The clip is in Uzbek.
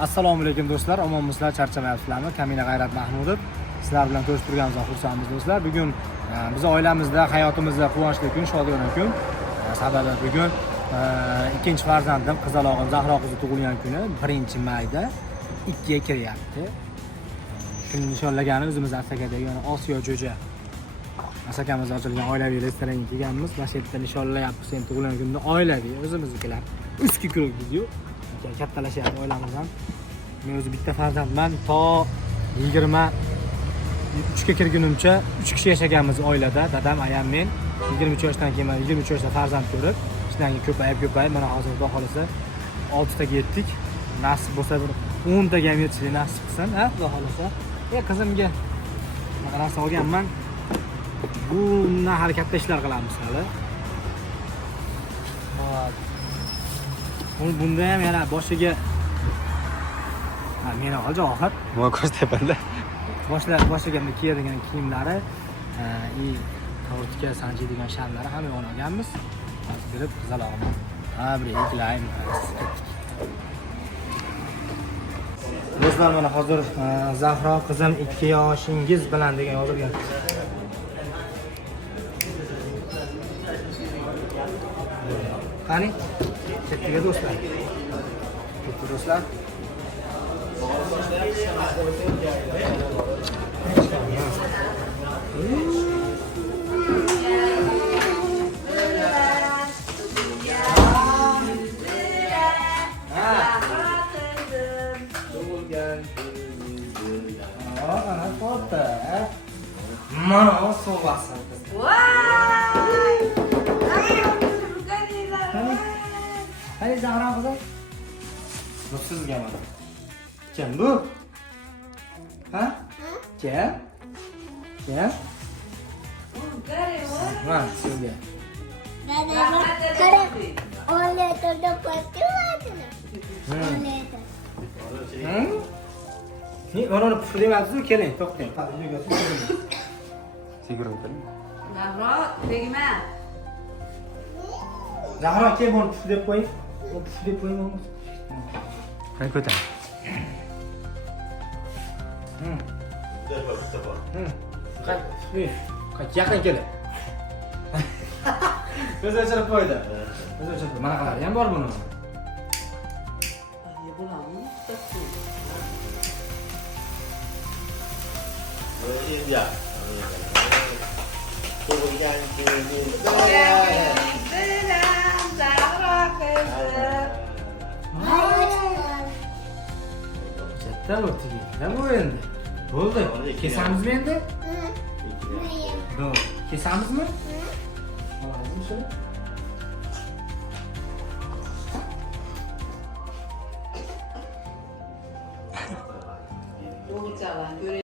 Assalomu alaykum do'stlar, omonmisizlar, charchamayapsizlarmi? Kamina G'ayrat Mahmudov. Sizlar bilan ko'rishib turganimizdan xursandmiz do'stlar. Bugun biz oilamizda, hayotimizda quvonchli kun, shodiyona kun. Sababi bugun ikkinchi farzandim, qizalog'im Zahro qizi tug'ilgan kuni 1-mayda 2 ga kiryapti. Shuni nishonlagani o'zimiz Asakadagi Osiyo Jo'ja Asakamizda ochilgan oilaviy restoranga kelganmiz. Mana shu yerda nishonlayapmiz sen tug'ilgan kunni oilaviy, o'zimiznikilar. 3 kunlik video. Kattalashyapti oilamiz ham. Men o'zi bitta farzandman. To 23 ga kirgunimcha 3 kishi yashaganmiz oilada. Dadam, ayam, men. 23 yoshdan keyin 23 yoshda farzand ko'rib, shundan keyin ko'payib mana hozir Xudo xolasa 6 taga yetdik. Nasib bo'lsa bir 10 taga ham yetishlik nasib qilsin, Xudo xolasa. Qizimga mana narsa olganman. Bundan hali katta ishlar qilamiz hali. Bunda ham yana boshiga meni ojohat nima ko'rsatapanda boshiga kiyadigan kiyimlari и tortga sanjiydigan shamlari hamma olganmiz. Hozir kirib qizalog'im tabriklaymiz. Do'stlar, mana hozir Zahro qizim 2 yoshingiz bilan degan yozilgan. Qani? Kettiga do'stlar. Ketdi do'stlar. Ana foto. Mana sovasi. Hadi Zahra kızım. Bu sizga mana. Kim bu? Ha? Kim? Kim? Mana sizga. Ni mana pul demayapsiz, keling, to'xtang. Sigirdim. Zahro, tegma. Zahra kel buni pul deb qo'ying. Pul deb qo'ying bo'lmasa. Qani ko'tar. Qani yaqin keling. Ko'z ochilib qo'ydi. Ko'z ochilib. Mana qiladi ham bor buni. Ya. Tug'ilgan kuningiz Katta o'tiga. Nima bu endi? Bo'ldi. Kesamizmi endi? Yo'q. Kesamizmi? Olamizmi shuni? O'g'ilchalar